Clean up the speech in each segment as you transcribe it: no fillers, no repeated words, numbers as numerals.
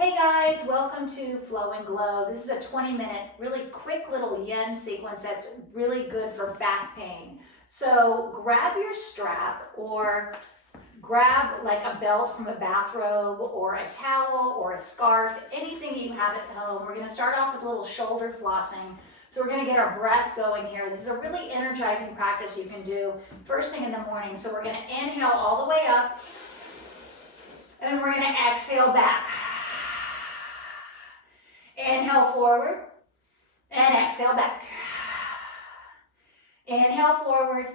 Hey guys, welcome to Flow and Glow. This is a 20-minute, really quick little yin sequence that's really good for back pain. So grab your strap or grab like a belt from a bathrobe or a towel or a scarf, anything you have at home. We're going to start off with a little shoulder flossing. So we're going to get our breath going here. This is a really energizing practice you can do first thing in the morning. So we're going to inhale all the way up and we're going to exhale back. Inhale forward and exhale back. Inhale forward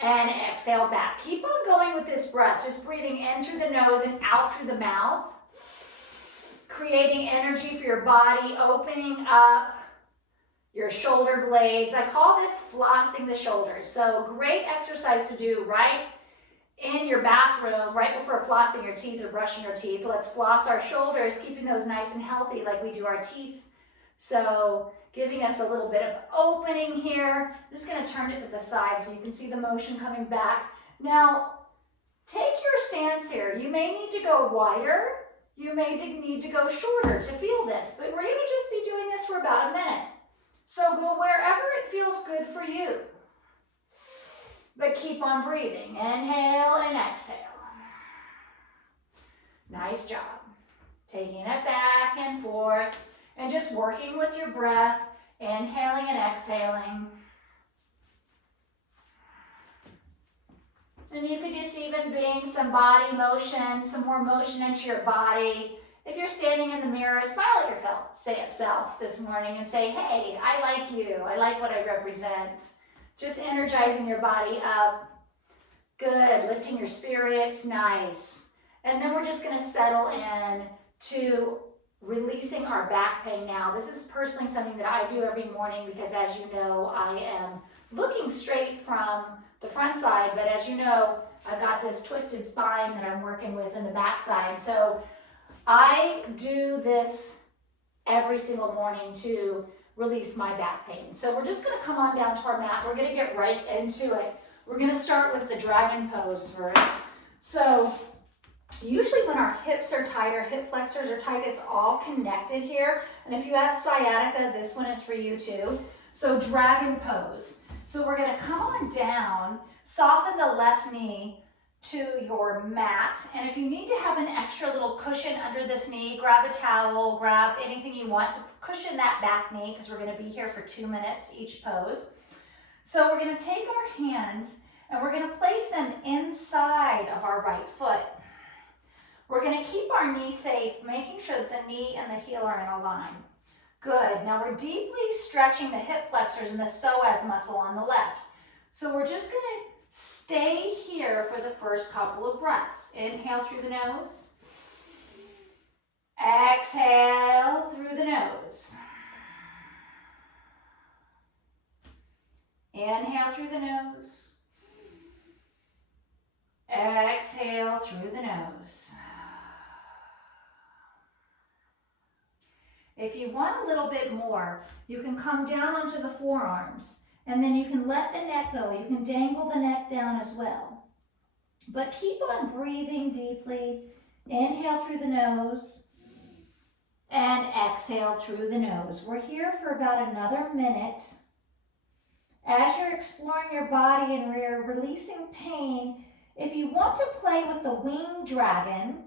and exhale back. Keep on going with this breath, just breathing in through the nose and out through the mouth. Creating energy for your body, opening up your shoulder blades. I call this flossing the shoulders. So great exercise to do right in your bathroom, right before flossing your teeth or brushing your teeth. Let's floss our shoulders, keeping those nice and healthy like we do our teeth. So giving us a little bit of opening here. I'm just going to turn it to the side so you can see the motion coming back. Now, take your stance here. You may need to go wider. You may need to go shorter to feel this, but we're going to just be doing this for about a minute. So go wherever it feels good for you. But keep on breathing. Inhale and exhale. Nice job. Taking it back and forth and just working with your breath, inhaling and exhaling. And you could just even bring some body motion, some more motion into your body. If you're standing in the mirror, smile at yourself this morning and say, hey, I like you. I like what I represent. Just energizing your body up. Good. Lifting your spirits. Nice. And then we're just going to settle in to releasing our back pain now. This is personally something that I do every morning because, as you know, I am looking straight from the front side. But as you know, I've got this twisted spine that I'm working with in the back side. So I do this every single morning to release my back pain. So we're just going to come on down to our mat. We're going to get right into it. We're going to start with the dragon pose first. So usually when our hips are tight, our hip flexors are tight, it's all connected here. And if you have sciatica, this one is for you too. So dragon pose. So we're going to come on down, soften the left knee to your mat. And if you need to have an extra little cushion under this knee, grab a towel, grab anything you want to cushion that back knee because we're going to be here for 2 minutes each pose. So we're going to take our hands and we're going to place them inside of our right foot. We're going to keep our knee safe, making sure that the knee and the heel are in a line. Good. Now we're deeply stretching the hip flexors and the psoas muscle on the left. So we're just going to stay here for the first couple of breaths. Inhale through the nose. Exhale through the nose. Inhale through the nose. Exhale through the nose. If you want a little bit more, you can come down onto the forearms. And then you can let the neck go. You can dangle the neck down as well. But keep on breathing deeply. Inhale through the nose and exhale through the nose. We're here for about another minute. As you're exploring your body and you're releasing pain, if you want to play with the winged dragon,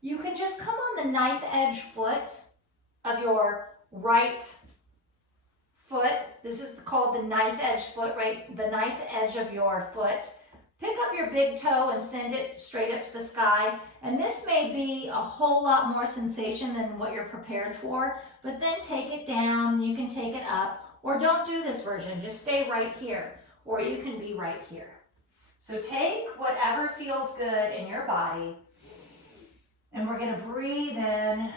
you can just come on the knife edge foot of your right foot. This is called the knife edge foot, right? The knife edge of your foot. Pick up your big toe and send it straight up to the sky. And this may be a whole lot more sensation than what you're prepared for, but then take it down, you can take it up, or don't do this version, just stay right here, or you can be right here. So take whatever feels good in your body, and we're gonna breathe in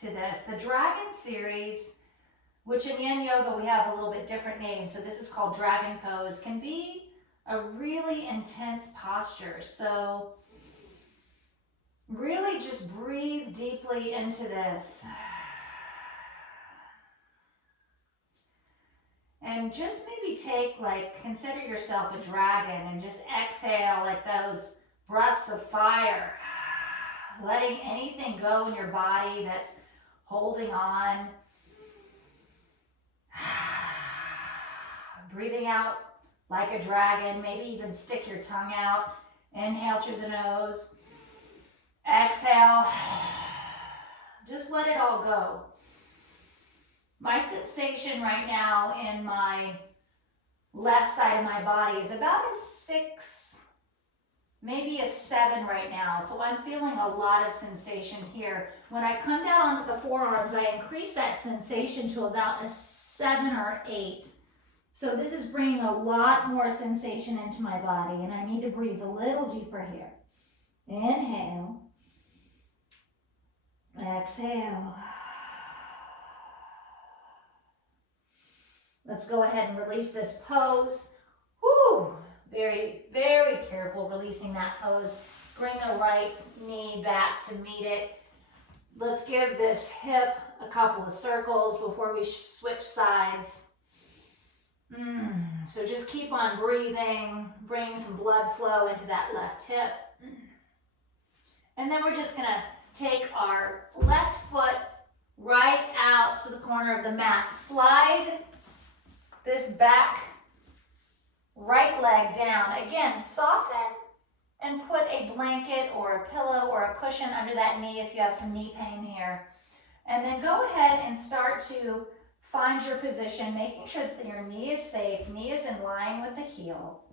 to this. The Dragon series, which in Yin Yoga we have a little bit different names. So this is called Dragon Pose, can be a really intense posture. So really just breathe deeply into this. And just maybe consider yourself a dragon and just exhale like those breaths of fire. letting anything go in your body that's holding on. Breathing out like a dragon, maybe even stick your tongue out. Inhale through the nose. Exhale. Just let it all go. My sensation right now in my left side of my body is about a 6, maybe a 7 right now. So I'm feeling a lot of sensation here. When I come down onto the forearms, I increase that sensation to about a 7 or 8. So this is bringing a lot more sensation into my body, and I need to breathe a little deeper here. Inhale. Exhale. Let's go ahead and release this pose. Woo! Very, very careful releasing that pose. Bring the right knee back to meet it. Let's give this hip a couple of circles before we switch sides. So just keep on breathing, bring some blood flow into that left hip. And then we're just gonna take our left foot right out to the corner of the mat. Slide this back right leg down. Again, soften and put a blanket or a pillow or a cushion under that knee if you have some knee pain here. And then go ahead and start to find your position, making sure that your knee is safe, knee is in line with the heel.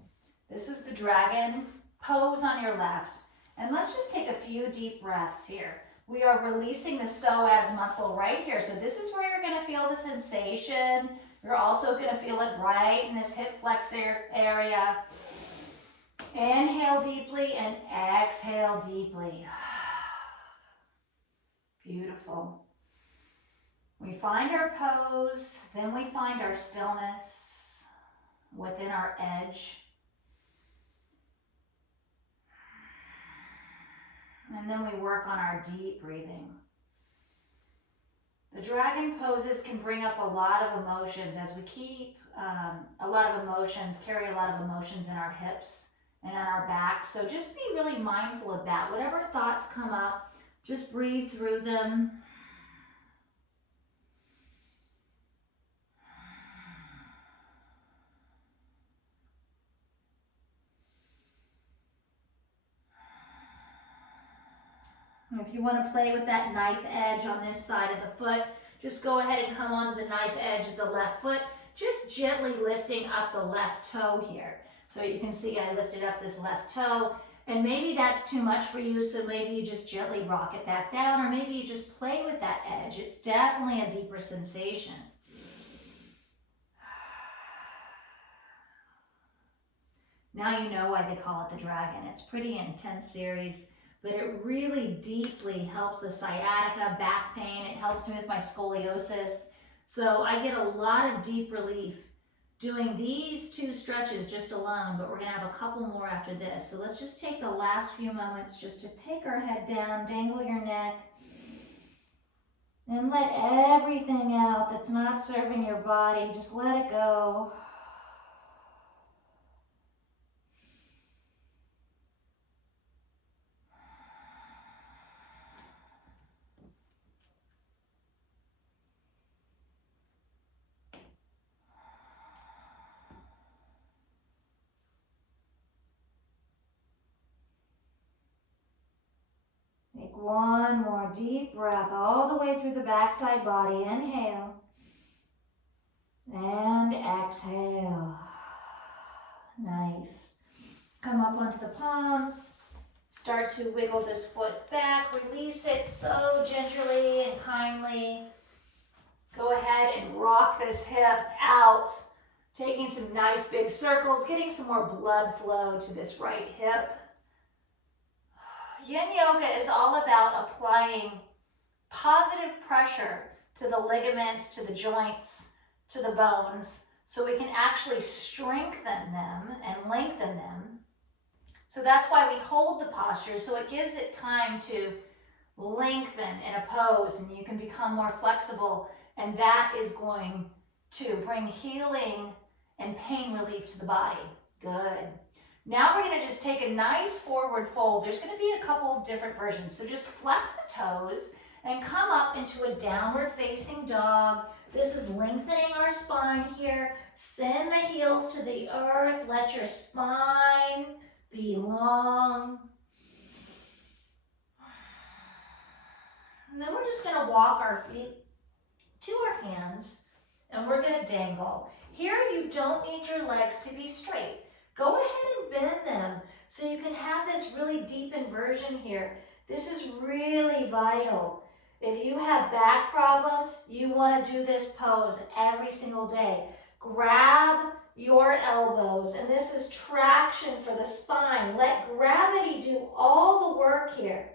This is the dragon pose on your left. And let's just take a few deep breaths here. We are releasing the psoas muscle right here. So this is where you're gonna feel the sensation. You're also gonna feel it right in this hip flexor area. Inhale deeply and exhale deeply. Beautiful. We find our pose, then we find our stillness within our edge. And then we work on our deep breathing. The dragon poses can bring up a lot of emotions as we keep a lot of emotions, carry a lot of emotions in our hips and on our back. So just be really mindful of that. Whatever thoughts come up, just breathe through them. If you want to play with that knife edge on this side of the foot, just go ahead and come onto the knife edge of the left foot, just gently lifting up the left toe here. So you can see I lifted up this left toe, and maybe that's too much for you, so maybe you just gently rock it back down, or maybe you just play with that edge. It's definitely a deeper sensation. Now you know why they call it the dragon. It's a pretty intense series, but it really deeply helps the sciatica, back pain. It helps me with my scoliosis. So I get a lot of deep relief doing these 2 stretches just alone, but we're gonna have a couple more after this. So let's just take the last few moments just to take our head down, dangle your neck, and let everything out that's not serving your body, just let it go. Take one more deep breath all the way through the backside body. Inhale and exhale. Nice. Come up onto the palms. Start to wiggle this foot back. Release it so gingerly and kindly. Go ahead and rock this hip out. Taking some nice big circles, getting some more blood flow to this right hip. Yin yoga is all about applying positive pressure to the ligaments, to the joints, to the bones, so we can actually strengthen them and lengthen them. So that's why we hold the posture, so it gives it time to lengthen in a pose, and you can become more flexible, and that is going to bring healing and pain relief to the body. Good. Now we're going to just take a nice forward fold. There's going to be a couple of different versions. So just flex the toes and come up into a downward facing dog. This is lengthening our spine here. Send the heels to the earth. Let your spine be long. And then we're just going to walk our feet to our hands and we're going to dangle. Here you don't need your legs to be straight. Go ahead and bend them so you can have this really deep inversion here. This is really vital. If you have back problems, you want to do this pose every single day. Grab your elbows, and this is traction for the spine. Let gravity do all the work here.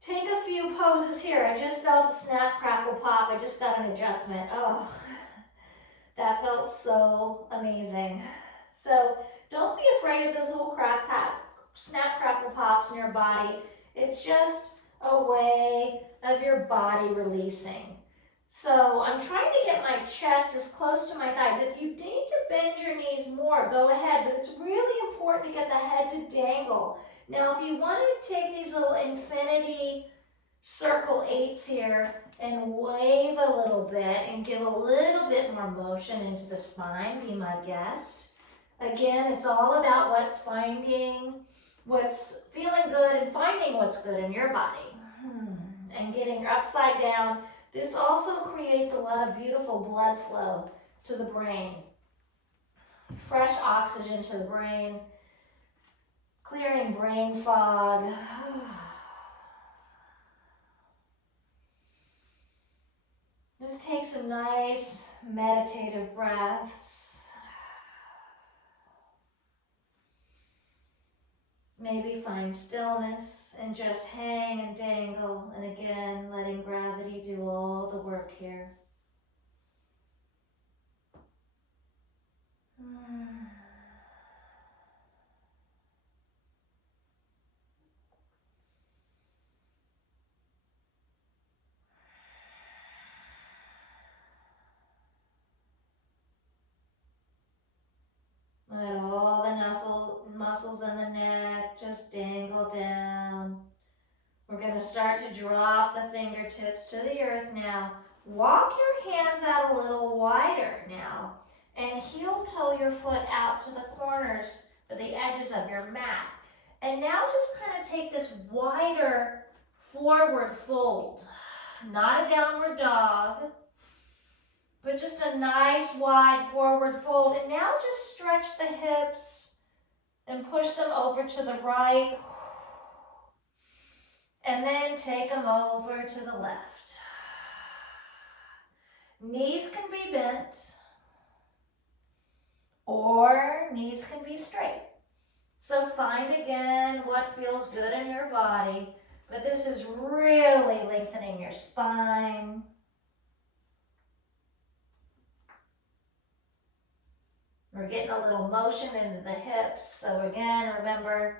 Take a few poses here. I just felt a snap, crackle, pop. I just got an adjustment. Oh, that felt so amazing. So don't be afraid of those little snap, crackle, pops in your body. It's just a way of your body releasing. So I'm trying to get my chest as close to my thighs. If you need to bend your knees more, go ahead, but it's really important to get the head to dangle. Now, if you want to take these little infinity circle 8s here and wave a little bit and give a little bit more motion into the spine, be my guest. Again, it's all about what's feeling good and finding what's good in your body. And getting upside down. This also creates a lot of beautiful blood flow to the brain. Fresh oxygen to the brain. Clearing brain fog. Just take some nice meditative breaths. Maybe find stillness and just hang and dangle, and again, letting gravity do all the work here. Let all the muscles in the neck just dangle down. We're going to start to drop the fingertips to the earth now. Walk your hands out a little wider now and heel toe your foot out to the corners or the edges of your mat. And now just kind of take this wider forward fold. Not a downward dog, but just a nice wide forward fold. And now just stretch the hips and push them over to the right. And then take them over to the left. Knees can be bent or knees can be straight. So find again what feels good in your body, but this is really lengthening your spine. We're getting a little motion into the hips. So again, remember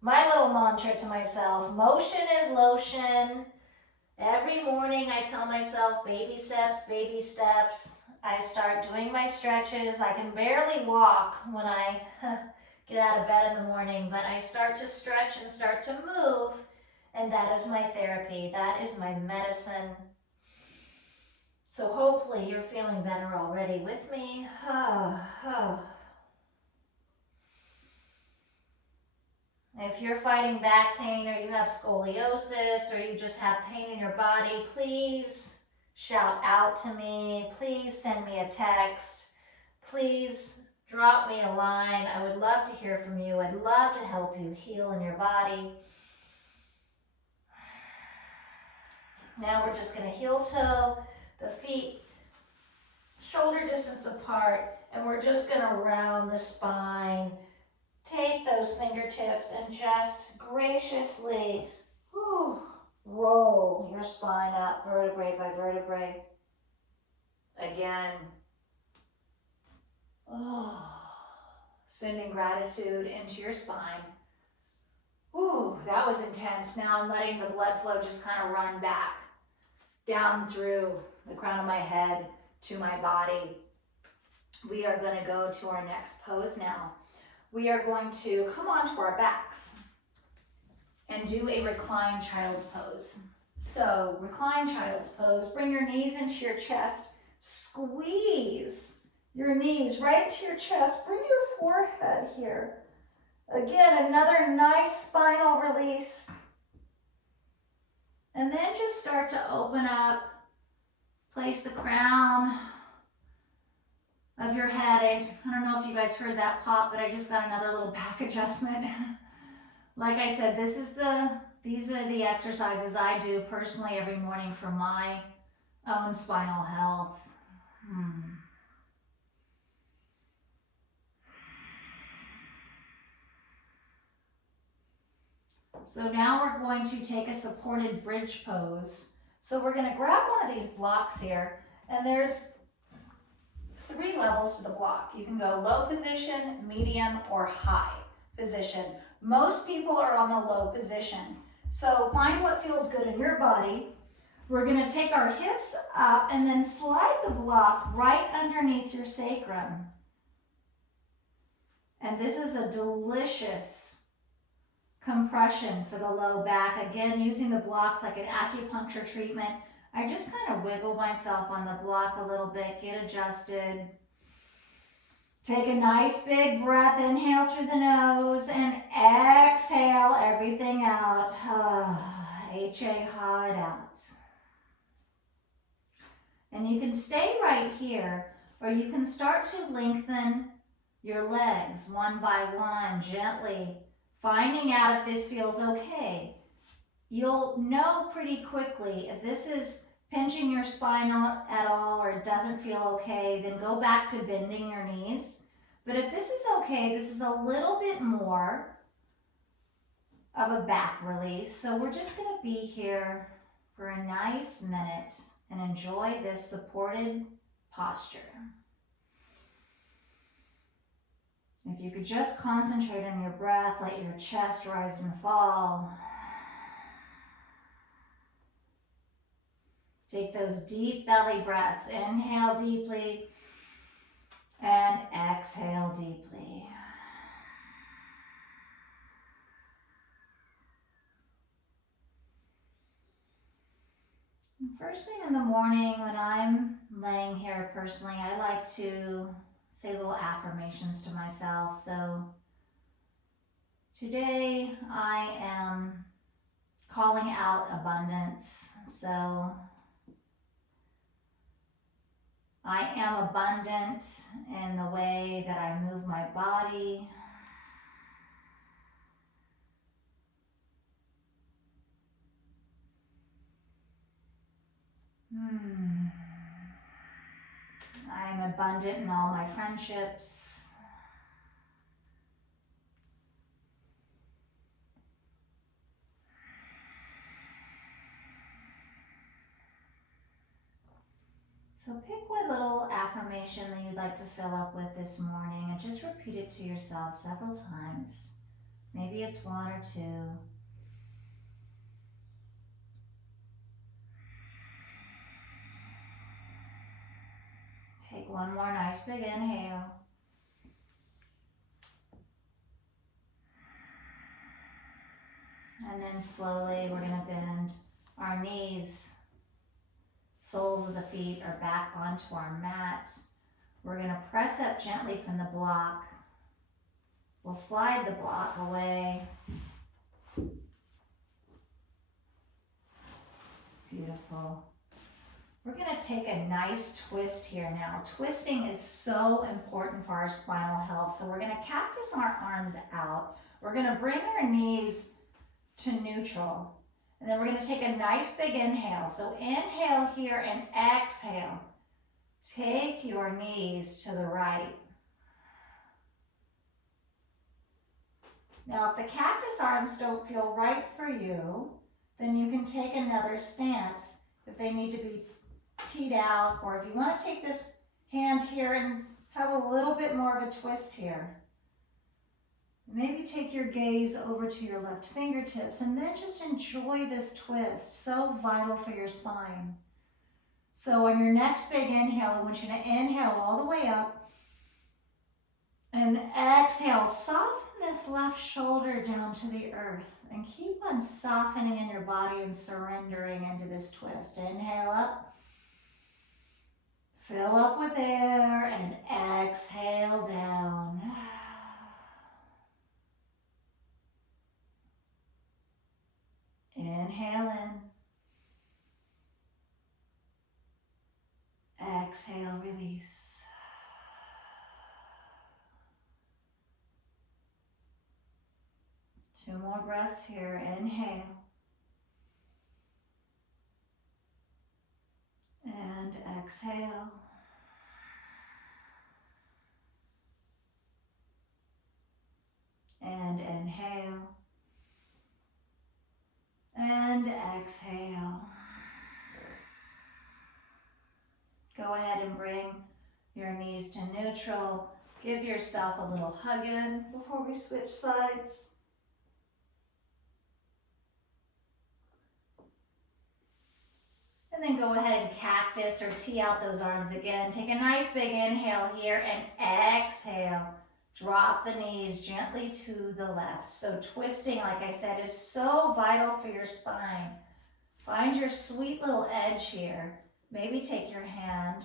my little mantra to myself, motion is lotion. Every morning I tell myself baby steps, baby steps. I start doing my stretches. I can barely walk when I get out of bed in the morning, but I start to stretch and start to move, and that is my therapy. That is my medicine. So hopefully you're feeling better already with me. If you're fighting back pain or you have scoliosis or you just have pain in your body, please shout out to me. Please send me a text. Please drop me a line. I would love to hear from you. I'd love to help you heal in your body. Now we're just going to heel toe the feet shoulder distance apart, and we're just going to round the spine. Take those fingertips and just graciously roll your spine up vertebrae by vertebrae. Again. Sending gratitude into your spine. That was intense. Now I'm letting the blood flow just kind of run back down through the crown of my head to my body. We are going to go to our next pose now. we are going to come onto our backs and do a reclined child's pose. So reclined child's pose, bring your knees into your chest, squeeze your knees right into your chest, bring your forehead here. Again, another nice spinal release. And then just start to open up, place the crown of your head. I don't know if you guys heard that pop, but I just got another little back adjustment. Like I said, these are the exercises I do personally every morning for my own spinal health. So now we're going to take a supported bridge pose. So we're going to grab one of these blocks here, and there's 3 levels to the block. You can go low position, medium, or high position. Most people are on the low position. So find what feels good in your body. We're going to take our hips up and then slide the block right underneath your sacrum. And this is a delicious compression for the low back. Again, using the blocks like an acupuncture treatment. I just kind of wiggle myself on the block a little bit, get adjusted. Take a nice big breath, inhale through the nose and exhale everything out. H-A, ha it out. And you can stay right here, or you can start to lengthen your legs one by one, gently, finding out if this feels okay. You'll know pretty quickly if this is pinching your spine at all or it doesn't feel okay, then go back to bending your knees. But if this is okay, this is a little bit more of a back release. So we're just going to be here for a nice minute and enjoy this supported posture. If you could just concentrate on your breath, let your chest rise and fall. Take those deep belly breaths. Inhale deeply and exhale deeply. First thing in the morning when I'm laying here personally, I like to say little affirmations to myself. So today I am calling out abundance. So I am abundant in the way that I move my body. I am abundant in all my friendships. So pick what little affirmation that you'd like to fill up with this morning and just repeat it to yourself several times. Maybe it's 1 or 2. Take one more nice big inhale. And then slowly we're going to bend our knees. Soles of the feet are back onto our mat. We're going to press up gently from the block. We'll slide the block away. Beautiful. We're going to take a nice twist here now. Twisting is so important for our spinal health. So we're going to cactus our arms out. We're going to bring our knees to neutral. And then we're going to take a nice big inhale. So inhale here and exhale. Take your knees to the right. Now, if the cactus arms don't feel right for you, then you can take another stance if they need to be teed out, or if you want to take this hand here and have a little bit more of a twist here. Maybe take your gaze over to your left fingertips and then just enjoy this twist. So vital for your spine. So on your next big inhale, I want you to inhale all the way up. And exhale, soften this left shoulder down to the earth. And keep on softening in your body and surrendering into this twist. Inhale up. Fill up with air and exhale down. Inhale in. Exhale, release. Two more breaths here. Inhale. And exhale. And inhale. And exhale. Go ahead and bring your knees to neutral. Give yourself a little hug in before we switch sides. And then go ahead and cactus or tee out those arms again. Take a nice big inhale here and exhale. Drop the knees gently to the left. So twisting, like I said, is so vital for your spine. Find your sweet little edge here. Maybe take your hand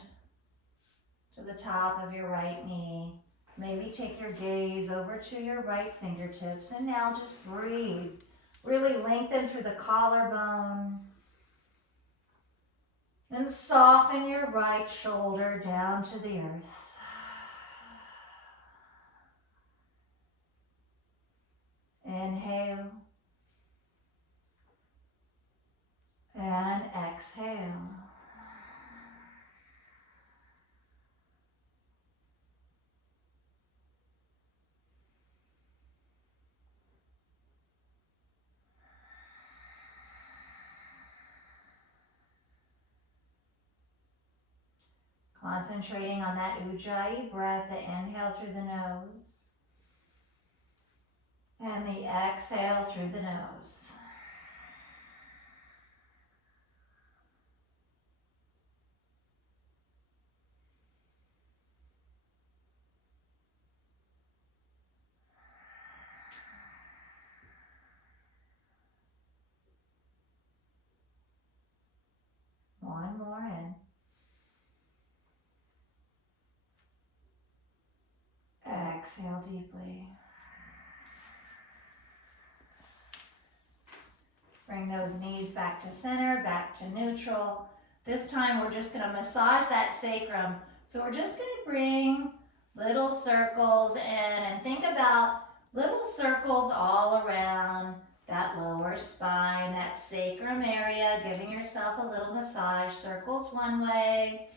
to the top of your right knee. Maybe take your gaze over to your right fingertips. And now just breathe. Really lengthen through the collarbone. And soften your right shoulder down to the earth. Inhale. And exhale. Concentrating on that Ujjayi breath, the inhale through the nose. And the exhale through the nose. One more in. Exhale deeply. Bring those knees back to center, back to neutral. This time we're just going to massage that sacrum. So we're just going to bring little circles in and think about little circles all around that lower spine, that sacrum area, giving yourself a little massage. Circles one way,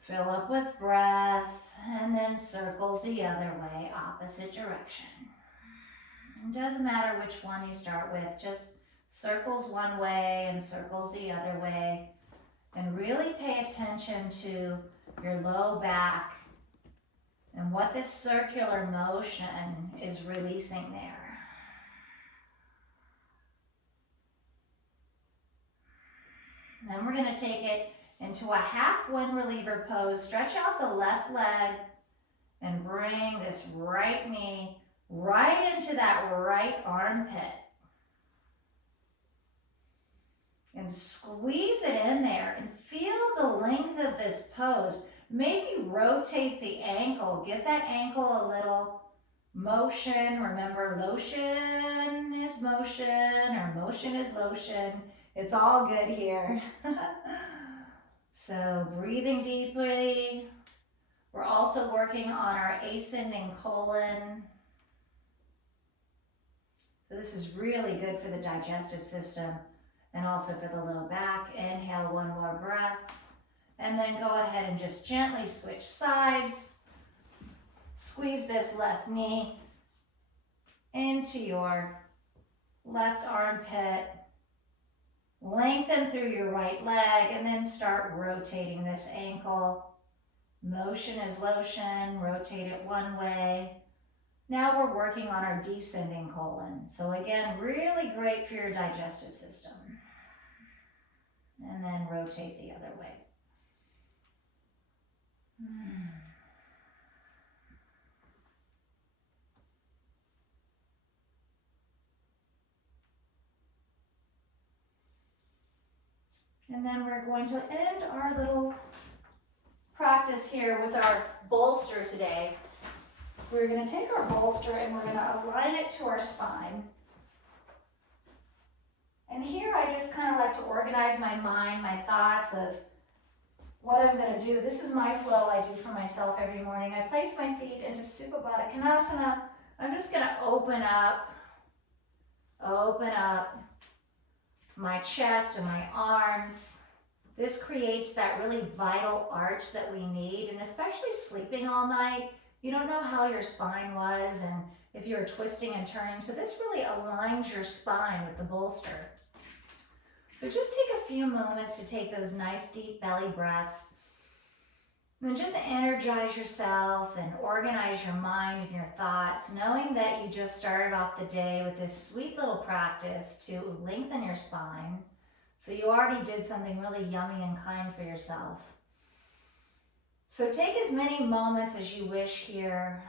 fill up with breath, and then circles the other way, opposite direction. It doesn't matter which one you start with, just circles one way and circles the other way. And really pay attention to your low back and what this circular motion is releasing there. And then we're going to take it into a half wind reliever pose. Stretch out the left leg and bring this right knee right into that right armpit. And squeeze it in there and feel the length of this pose. Maybe rotate the ankle. Give that ankle a little motion. Remember, lotion is motion, or motion is lotion. It's all good here. So breathing deeply. We're also working on our ascending colon. So this is really good for the digestive system and also for the low back. Inhale, one more breath. And then go ahead and just gently switch sides. Squeeze this left knee into your left armpit. Lengthen through your right leg and then start rotating this ankle. Motion is lotion, rotate it one way. Now we're working on our descending colon. So again, really great for your digestive system. And then rotate the other way. And then we're going to end our little practice here with our bolster today. We're going to take our bolster and we're going to align it to our spine. And here I just kind of like to organize my mind, my thoughts of what I'm going to do. This is my flow I do for myself every morning. I place my feet into Supta Baddha Konasana. I'm just going to open up my chest and my arms. This creates that really vital arch that we need, and especially sleeping all night, you don't know how your spine was and if you're twisting and turning, so this really aligns your spine with the bolster. So just take a few moments to take those nice deep belly breaths, and just energize yourself and organize your mind and your thoughts, knowing that you just started off the day with this sweet little practice to lengthen your spine. So you already did something really yummy and kind for yourself. So take as many moments as you wish here.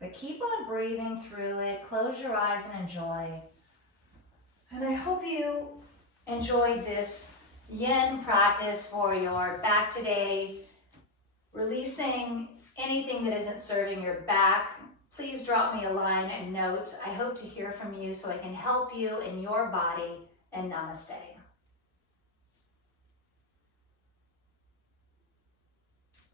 But keep on breathing through it. Close your eyes and enjoy. And I hope you enjoyed this yin practice for your back today. Releasing anything that isn't serving your back. Please drop me a line and note. I hope to hear from you so I can help you in your body. And namaste.